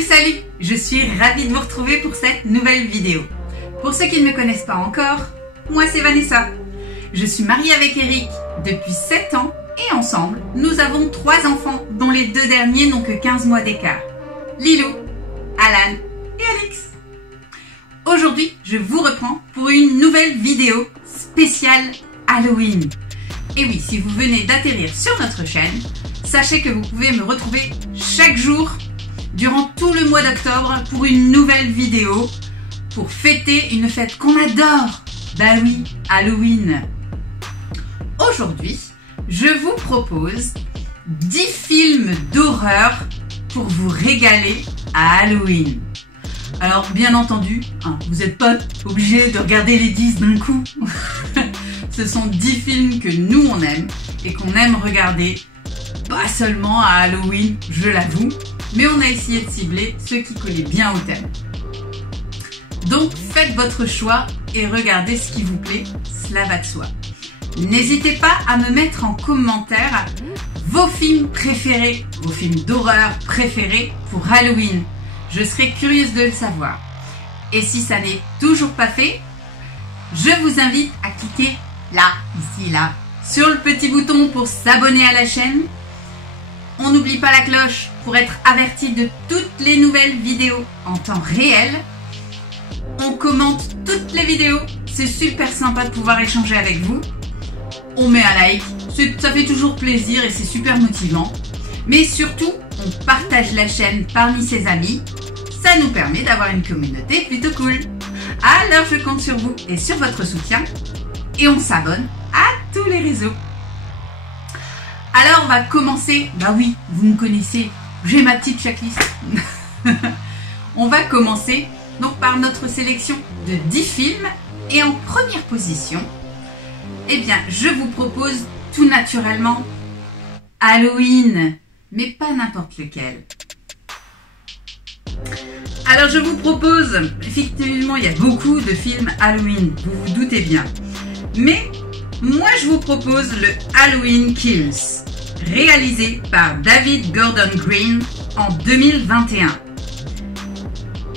Salut, je suis ravie de vous retrouver pour cette nouvelle vidéo. Pour ceux qui ne me connaissent pas encore, moi c'est Vanessa. Je suis mariée avec Eric depuis 7 ans et ensemble, nous avons 3 enfants dont les 2 derniers n'ont que 15 mois d'écart. Lilou, Alan et Alix. Aujourd'hui, je vous reprends pour une nouvelle vidéo spéciale Halloween. Et oui, si vous venez d'atterrir sur notre chaîne, sachez que vous pouvez me retrouver chaque jour durant tout le mois d'octobre pour une nouvelle vidéo pour fêter une fête qu'on adore. Bah oui, Halloween. Aujourd'hui, je vous propose 10 films d'horreur pour vous régaler à Halloween. Alors bien entendu, vous n'êtes pas obligé de regarder les 10 d'un coup. Ce sont 10 films que nous on aime et qu'on aime regarder, pas seulement à Halloween, je l'avoue, mais on a essayé de cibler ceux qui collaient bien au thème. Donc faites votre choix et regardez ce qui vous plaît, cela va de soi. N'hésitez pas à me mettre en commentaire vos films préférés, vos films d'horreur préférés pour Halloween. Je serais curieuse de le savoir. Et si ça n'est toujours pas fait, je vous invite à cliquer là, ici, là, sur le petit bouton pour s'abonner à la chaîne. On n'oublie pas la cloche pour être averti de toutes les nouvelles vidéos en temps réel. On commente toutes les vidéos, c'est super sympa de pouvoir échanger avec vous. On met un like, ça fait toujours plaisir et c'est super motivant. Mais surtout, on partage la chaîne parmi ses amis. Ça nous permet d'avoir une communauté plutôt cool. Alors je compte sur vous et sur votre soutien. Et on s'abonne à tous les réseaux. Alors on va commencer, bah oui, vous me connaissez, j'ai ma petite checklist. On va commencer donc par notre sélection de 10 films. Et en première position, eh bien je vous propose tout naturellement Halloween, mais pas n'importe lequel. Alors je vous propose, effectivement il y a beaucoup de films Halloween, vous vous doutez bien. Mais moi je vous propose le Halloween Kills, réalisé par David Gordon Green en 2021.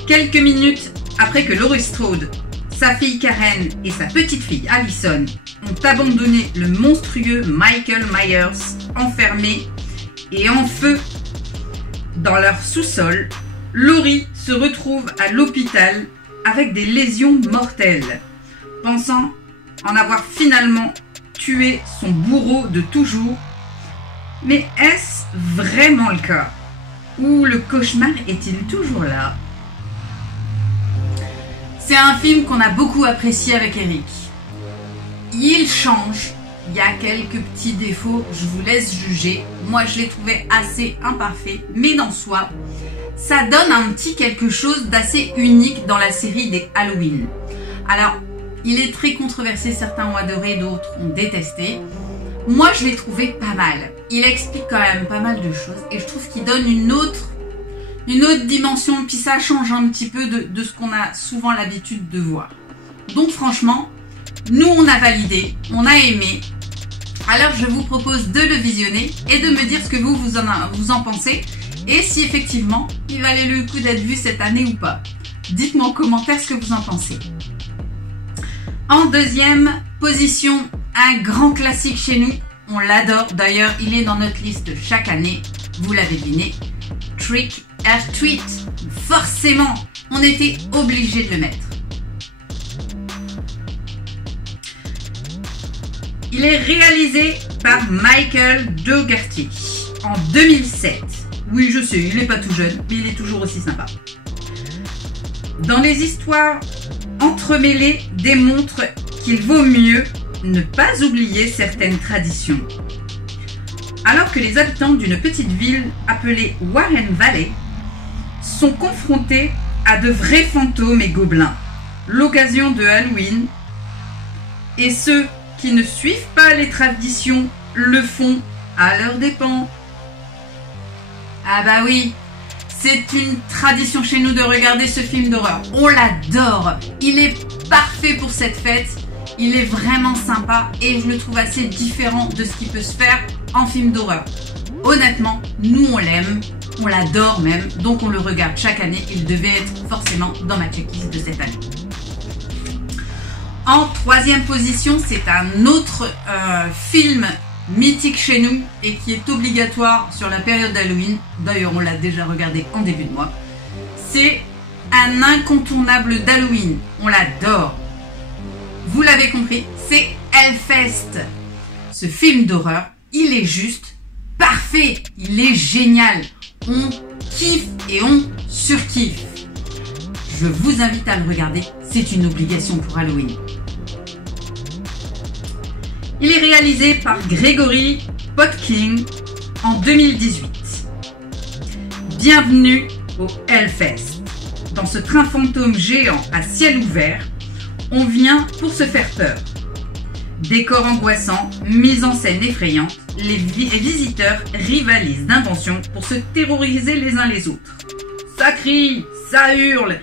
Quelques minutes après que Laurie Strode, sa fille Karen et sa petite fille Allison ont abandonné le monstrueux Michael Myers enfermé et en feu dans leur sous-sol, Laurie se retrouve à l'hôpital avec des lésions mortelles, pensant en avoir finalement tué son bourreau de toujours. Mais est-ce vraiment le cas? Ou le cauchemar est-il toujours là? C'est un film qu'on a beaucoup apprécié avec Eric. Il change, il y a quelques petits défauts, je vous laisse juger. Moi je l'ai trouvé assez imparfait, mais dans soi, ça donne un petit quelque chose d'assez unique dans la série des Halloween. Alors, il est très controversé, certains ont adoré, d'autres ont détesté. Moi, je l'ai trouvé pas mal. Il explique quand même pas mal de choses et je trouve qu'il donne une autre dimension, puis ça change un petit peu de ce qu'on a souvent l'habitude de voir. Donc franchement, nous on a validé, on a aimé. Alors je vous propose de le visionner et de me dire ce que vous en pensez. Et si effectivement, il valait le coup d'être vu cette année ou pas. Dites-moi en commentaire ce que vous en pensez. En deuxième position, un grand classique chez nous. On l'adore. D'ailleurs, il est dans notre liste chaque année. Vous l'avez deviné. Trick or Treat. Forcément, on était obligé de le mettre. Il est réalisé par Michael Dougherty en 2007. Oui, je sais, il n'est pas tout jeune, mais il est toujours aussi sympa. Dans les histoires entremêlées démontrent qu'il vaut mieux ne pas oublier certaines traditions. Alors que les habitants d'une petite ville appelée Warren Valley sont confrontés à de vrais fantômes et gobelins, l'occasion de Halloween, et ceux qui ne suivent pas les traditions le font à leurs dépens. Ah bah oui, c'est une tradition chez nous de regarder ce film d'horreur. On l'adore. Il est parfait pour cette fête. Il est vraiment sympa et je le trouve assez différent de ce qui peut se faire en film d'horreur. honnêtement, nous on l'aime, on l'adore même, donc on le regarde chaque année. Il devait être forcément dans ma checklist de cette année. En troisième position, c'est un autre film mythique chez nous et qui est obligatoire sur la période d'Halloween. D'ailleurs, on l'a déjà regardé en début de mois. C'est un incontournable d'Halloween. On l'adore. Vous l'avez compris, c'est Hellfest. Ce film d'horreur, il est juste parfait. Il est génial. On kiffe et on surkiffe. Je vous invite à le regarder. C'est une obligation pour Halloween. Il est réalisé par Gregory Podking en 2018. Bienvenue au Hellfest. Dans ce train fantôme géant à ciel ouvert, on vient pour se faire peur. Décor angoissant, mise en scène effrayante, les visiteurs rivalisent d'inventions pour se terroriser les uns les autres. Ça crie, ça hurle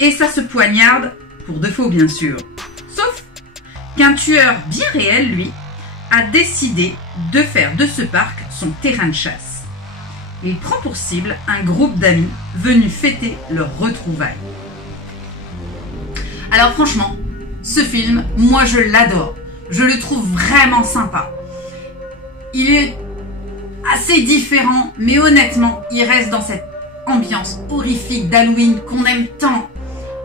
et ça se poignarde, pour de faux bien sûr. Sauf qu'un tueur bien réel, lui, a décidé de faire de ce parc son terrain de chasse. Il prend pour cible un groupe d'amis venus fêter leur retrouvaille. Alors franchement, ce film, moi je l'adore. Je le trouve vraiment sympa. Il est assez différent, mais honnêtement, il reste dans cette ambiance horrifique d'Halloween qu'on aime tant.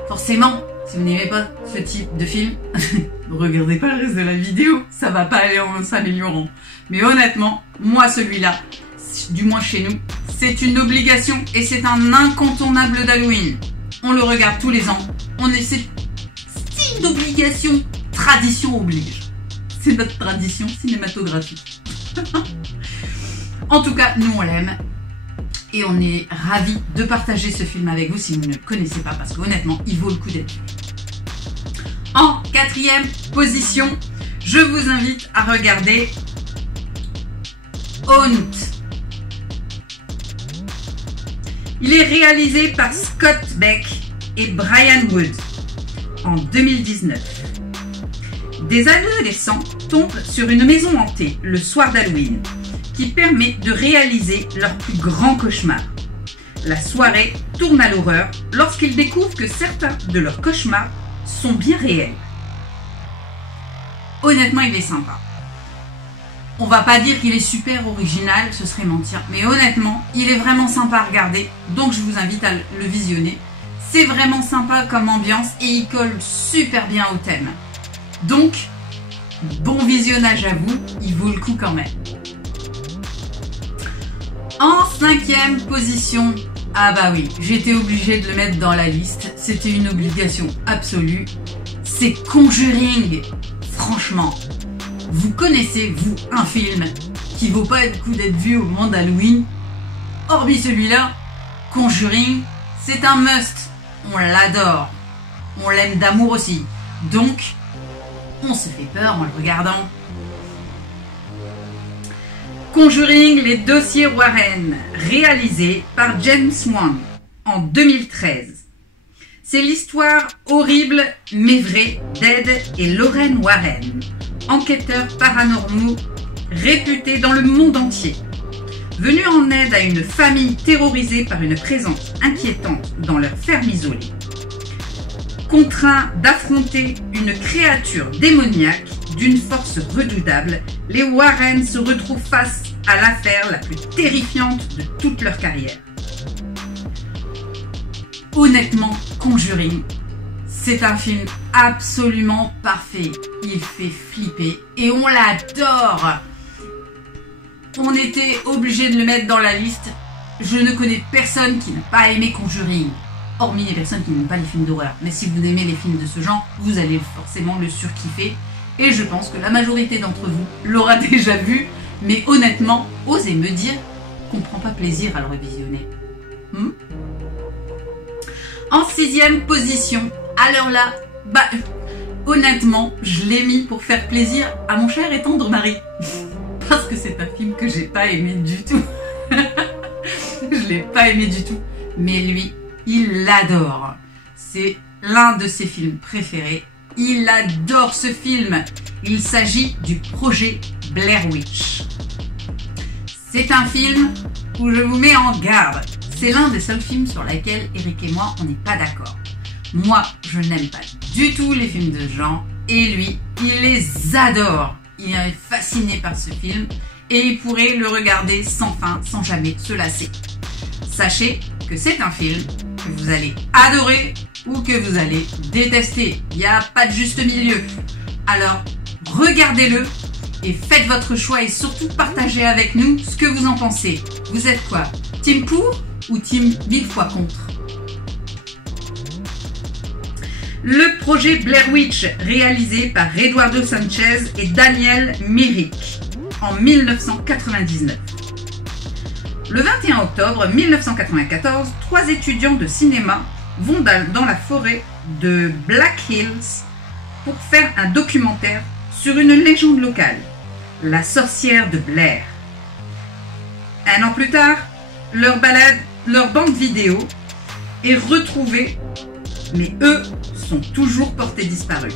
Forcément, si vous n'aimez pas ce type de film, ne regardez pas le reste de la vidéo, ça va pas aller en s'améliorant. Mais honnêtement, moi celui-là, du moins chez nous, c'est une obligation et c'est un incontournable d'Halloween. On le regarde tous les ans, c'est une obligation, tradition oblige. C'est notre tradition cinématographique. En tout cas, nous on l'aime. Et on est ravis de partager ce film avec vous si vous ne le connaissez pas, parce qu'honnêtement, il vaut le coup d'être vu. En quatrième position, je vous invite à regarder Haunt. Il est réalisé par Scott Beck et Brian Wood en 2019. Des adolescents tombent sur une maison hantée le soir d'Halloween, qui permet de réaliser leur plus grand cauchemar. La soirée tourne à l'horreur lorsqu'ils découvrent que certains de leurs cauchemars sont bien réels. Honnêtement, il est sympa. On va pas dire qu'il est super original, ce serait mentir, mais honnêtement, il est vraiment sympa à regarder, donc je vous invite à le visionner. C'est vraiment sympa comme ambiance et il colle super bien au thème. Donc, bon visionnage à vous, il vaut le coup quand même. En cinquième position, ah bah oui, j'étais obligée de le mettre dans la liste, c'était une obligation absolue, c'est Conjuring. Franchement, vous connaissez, vous, un film qui vaut pas le coup d'être vu au moment d'Halloween? Hormis celui-là, Conjuring, c'est un must, on l'adore, on l'aime d'amour aussi, donc on se fait peur en le regardant. Conjuring, les dossiers Warren, réalisé par James Wan en 2013. C'est l'histoire horrible mais vraie d'Ed et Lorraine Warren, enquêteurs paranormaux réputés dans le monde entier. Venus en aide à une famille terrorisée par une présence inquiétante dans leur ferme isolée. Contraints d'affronter une créature démoniaque d'une force redoutable, les Warren se retrouvent face à l'affaire la plus terrifiante de toute leur carrière. Honnêtement, Conjuring, c'est un film absolument parfait. Il fait flipper et on l'adore. On était obligé de le mettre dans la liste. Je ne connais personne qui n'a pas aimé Conjuring, hormis les personnes qui n'aiment pas les films d'horreur. Mais si vous aimez les films de ce genre, vous allez forcément le surkiffer. Et je pense que la majorité d'entre vous l'aura déjà vu. Mais honnêtement, osez me dire qu'on ne prend pas plaisir à le revisionner. En sixième position, alors là, honnêtement, je l'ai mis pour faire plaisir à mon cher et tendre mari. Parce que c'est un film que j'ai pas aimé du tout. Je l'ai pas aimé du tout. Mais lui, il l'adore. C'est l'un de ses films préférés. Il adore ce film. Il s'agit du projet Blair Witch. C'est un film où je vous mets en garde. C'est l'un des seuls films sur lesquels Eric et moi, on n'est pas d'accord. Moi, je n'aime pas du tout les films de genre et lui, il les adore. Il est fasciné par ce film et il pourrait le regarder sans fin, sans jamais se lasser. Sachez que c'est un film que vous allez adorer ou que vous allez détester. Il n'y a pas de juste milieu. Alors, regardez-le et faites votre choix et surtout partagez avec nous ce que vous en pensez. Vous êtes quoi? Team pour ou team 1000 fois contre? Le projet Blair Witch, réalisé par Eduardo Sanchez et Daniel Myrick en 1999. Le 21 octobre 1994, 3 étudiants de cinéma vont dans la forêt de Black Hills pour faire un documentaire sur une légende locale, la sorcière de Blair. Un an plus tard, leur bande vidéo est retrouvée, mais eux sont toujours portés disparus.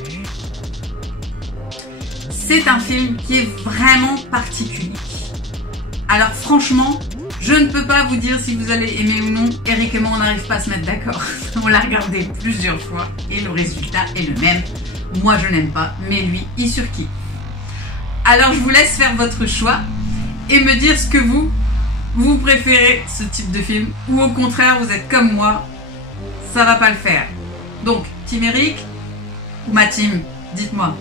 C'est un film qui est vraiment particulier. Alors franchement, je ne peux pas vous dire si vous allez aimer ou non. Eric et moi, on n'arrive pas à se mettre d'accord. On l'a regardé plusieurs fois et le résultat est le même. Moi, je n'aime pas, mais lui, il surkiffe. Alors, je vous laisse faire votre choix et me dire ce que vous préférez ce type de film ou au contraire, vous êtes comme moi, ça va pas le faire. Donc, team Eric ou ma team? Dites-moi.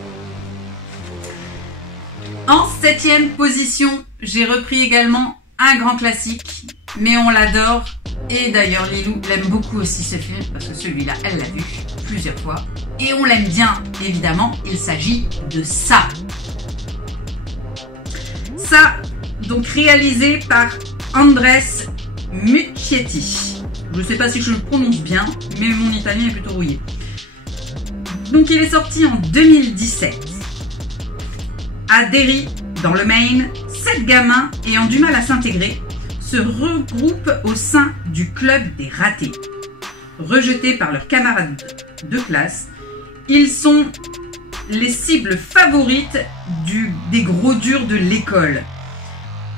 En 7e position, j'ai repris également un grand classique, mais on l'adore. Et d'ailleurs, Lilou l'aime beaucoup aussi ce film, parce que celui-là, elle l'a vu plusieurs fois. Et on l'aime bien, évidemment, il s'agit de Ça. Ça, donc réalisé par Andres Muschietti. Je ne sais pas si je le prononce bien, mais mon italien est plutôt rouillé. Donc il est sorti en 2017. À Derry, dans le Maine, 7 gamins ayant du mal à s'intégrer se regroupent au sein du club des ratés. Rejetés par leurs camarades de classe, ils sont les cibles favorites des gros durs de l'école.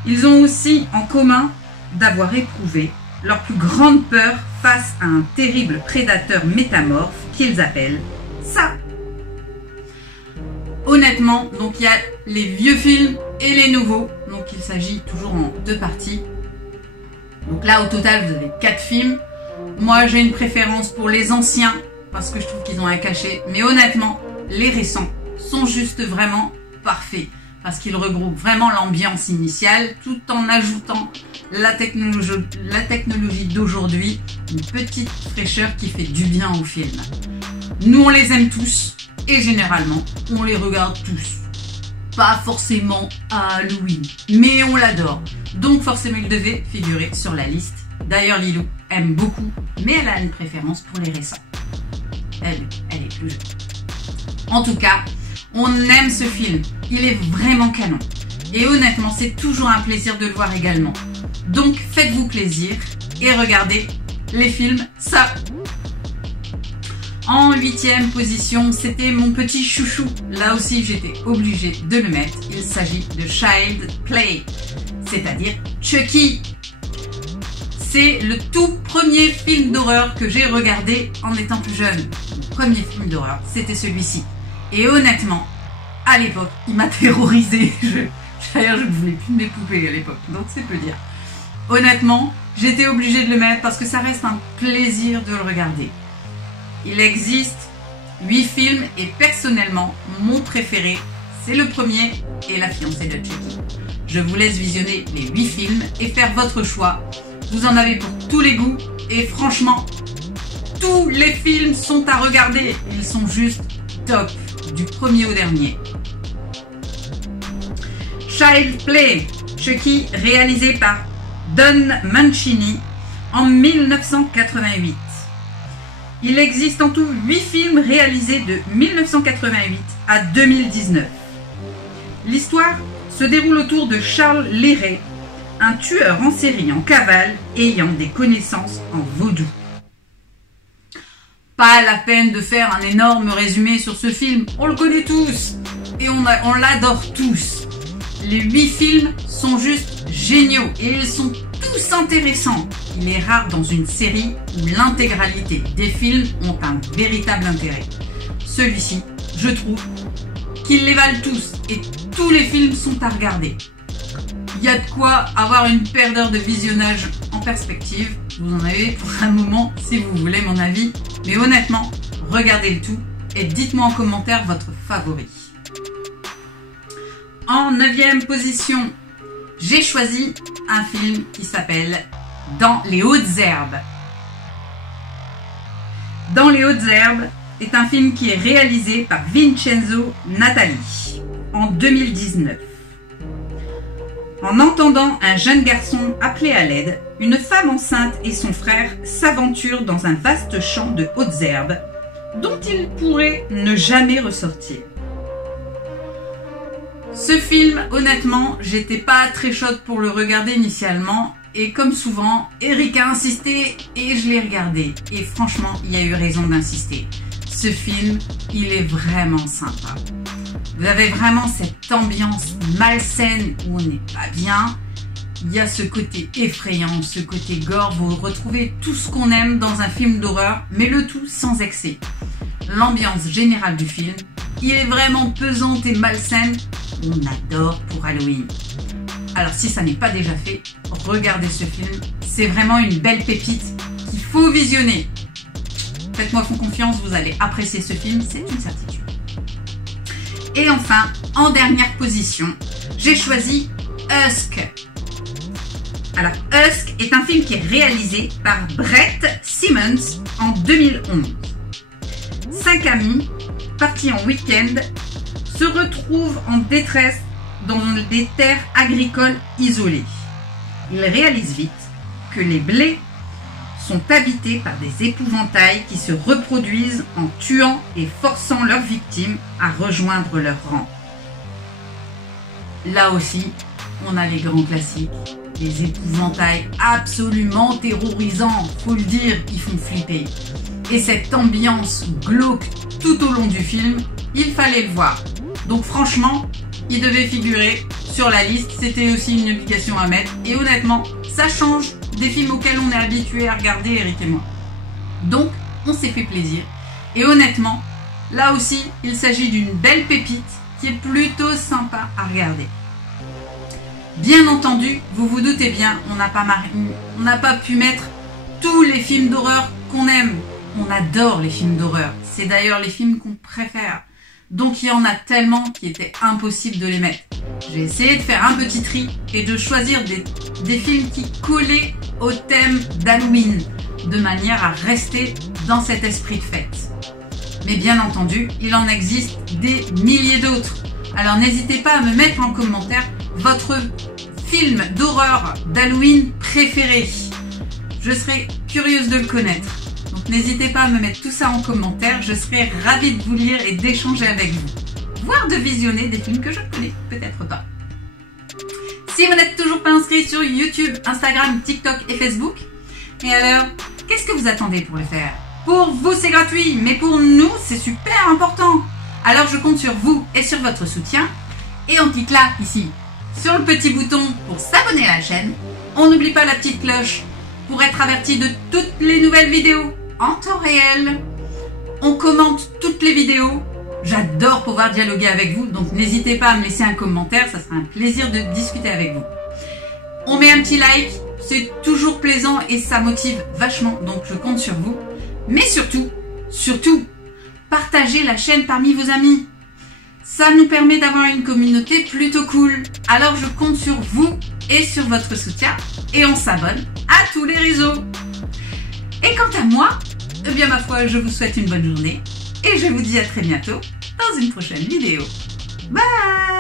Ils ont aussi en commun d'avoir éprouvé leur plus grande peur face à un terrible prédateur métamorphe qu'ils appellent Ça. Honnêtement, donc il y a les vieux films et les nouveaux. Donc il s'agit toujours en 2 parties. Donc là au total vous avez 4 films. Moi j'ai une préférence pour les anciens parce que je trouve qu'ils ont un cachet. Mais honnêtement, les récents sont juste vraiment parfaits. Parce qu'ils regroupent vraiment l'ambiance initiale tout en ajoutant la technologie d'aujourd'hui. Une petite fraîcheur qui fait du bien au film. Nous on les aime tous. Et généralement, on les regarde tous. Pas forcément à Halloween, mais on l'adore. Donc forcément, il devait figurer sur la liste. D'ailleurs, Lilou aime beaucoup, mais elle a une préférence pour les récents. Elle est plus jeune. En tout cas, on aime ce film. Il est vraiment canon. Et honnêtement, c'est toujours un plaisir de le voir également. Donc, faites-vous plaisir et regardez les films Ça. En 8e position, c'était mon petit chouchou. Là aussi, j'étais obligée de le mettre. Il s'agit de Child Play, c'est-à-dire Chucky. C'est le tout premier film d'horreur que j'ai regardé en étant plus jeune. Mon premier film d'horreur, c'était celui-ci. Et honnêtement, à l'époque, il m'a terrorisée. D'ailleurs, je ne voulais plus de mes poupées à l'époque, donc c'est peu dire. Honnêtement, j'étais obligée de le mettre parce que ça reste un plaisir de le regarder. Il existe 8 films et personnellement, mon préféré, c'est le premier et La fiancée de Chucky. Je vous laisse visionner les 8 films et faire votre choix. Vous en avez pour tous les goûts et franchement, tous les films sont à regarder. Ils sont juste top, du premier au dernier. Child Play, Chucky, réalisé par Don Mancini en 1988. Il existe en tout 8 films réalisés de 1988 à 2019. L'histoire se déroule autour de Charles Léré, un tueur en série en cavale ayant des connaissances en vaudou. Pas la peine de faire un énorme résumé sur ce film, on le connaît tous et on l'adore tous. Les 8 films sont juste géniaux et ils sont tous intéressants. Il est rare dans une série où l'intégralité des films ont un véritable intérêt. Celui-ci, je trouve qu'ils les valent tous et tous les films sont à regarder. Il y a de quoi avoir une paire d'heures de visionnage en perspective. Vous en avez pour un moment si vous voulez mon avis. Mais honnêtement, regardez le tout et dites-moi en commentaire votre favori. En 9e position, j'ai choisi un film qui s'appelle Dans les hautes herbes. Dans les hautes herbes est un film qui est réalisé par Vincenzo Natali en 2019. En entendant un jeune garçon appelé à l'aide, une femme enceinte et son frère s'aventurent dans un vaste champ de hautes herbes dont ils pourraient ne jamais ressortir. Ce film, honnêtement, j'étais pas très chaude pour le regarder initialement et comme souvent, Eric a insisté et je l'ai regardé. Et franchement, il y a eu raison d'insister. Ce film, il est vraiment sympa. Vous avez vraiment cette ambiance malsaine où on n'est pas bien. Il y a ce côté effrayant, ce côté gore. Vous retrouvez tout ce qu'on aime dans un film d'horreur, mais le tout sans excès. L'ambiance générale du film, il est vraiment pesante et malsaine. On adore pour Halloween. Alors si ça n'est pas déjà fait, regardez ce film. C'est vraiment une belle pépite qu'il faut visionner. Faites-moi confiance, vous allez apprécier ce film, c'est une certitude. Et enfin, en dernière position, j'ai choisi Husk. Alors, Husk est un film qui est réalisé par Brett Simmons en 2011. 5 amis, partis en week-end, se retrouvent en détresse dans des terres agricoles isolées. Ils réalisent vite que les blés sont habités par des épouvantails qui se reproduisent en tuant et forçant leurs victimes à rejoindre leur rang. Là aussi, on a les grands classiques, des épouvantails absolument terrorisants, faut le dire, ils font flipper. Et cette ambiance glauque tout au long du film, il fallait le voir. Donc franchement, il devait figurer sur la liste, c'était aussi une obligation à mettre. Et honnêtement, ça change des films auxquels on est habitué à regarder, Eric et moi. Donc, on s'est fait plaisir. Et honnêtement, là aussi, il s'agit d'une belle pépite qui est plutôt sympa à regarder. Bien entendu, vous vous doutez bien, on n'a pas pu mettre tous les films d'horreur qu'on aime. On adore les films d'horreur. C'est d'ailleurs les films qu'on préfère. Donc il y en a tellement qu'il était impossible de les mettre. J'ai essayé de faire un petit tri et de choisir des films qui collaient au thème d'Halloween, de manière à rester dans cet esprit de fête. Mais bien entendu, il en existe des milliers d'autres. Alors n'hésitez pas à me mettre en commentaire votre film d'horreur d'Halloween préféré. Je serais curieuse de le connaître. Donc n'hésitez pas à me mettre tout ça en commentaire, je serai ravie de vous lire et d'échanger avec vous. Voire de visionner des films que je connais, peut-être pas. Si vous n'êtes toujours pas inscrit sur YouTube, Instagram, TikTok et Facebook, et alors, qu'est-ce que vous attendez pour le faire? Pour vous c'est gratuit, mais pour nous c'est super important. Alors je compte sur vous et sur votre soutien. Et on clique là, ici, sur le petit bouton pour s'abonner à la chaîne. On n'oublie pas la petite cloche pour être averti de toutes les nouvelles vidéos en temps réel. On commente toutes les vidéos. J'adore pouvoir dialoguer avec vous, donc n'hésitez pas à me laisser un commentaire, ça sera un plaisir de discuter avec vous. On met un petit like, c'est toujours plaisant et ça motive vachement, donc je compte sur vous. Mais surtout, partagez la chaîne parmi vos amis. Ça nous permet d'avoir une communauté plutôt cool. Alors je compte sur vous et sur votre soutien et on s'abonne à tous les réseaux. Et quant à moi, eh bien ma foi, je vous souhaite une bonne journée et je vous dis à très bientôt dans une prochaine vidéo. Bye!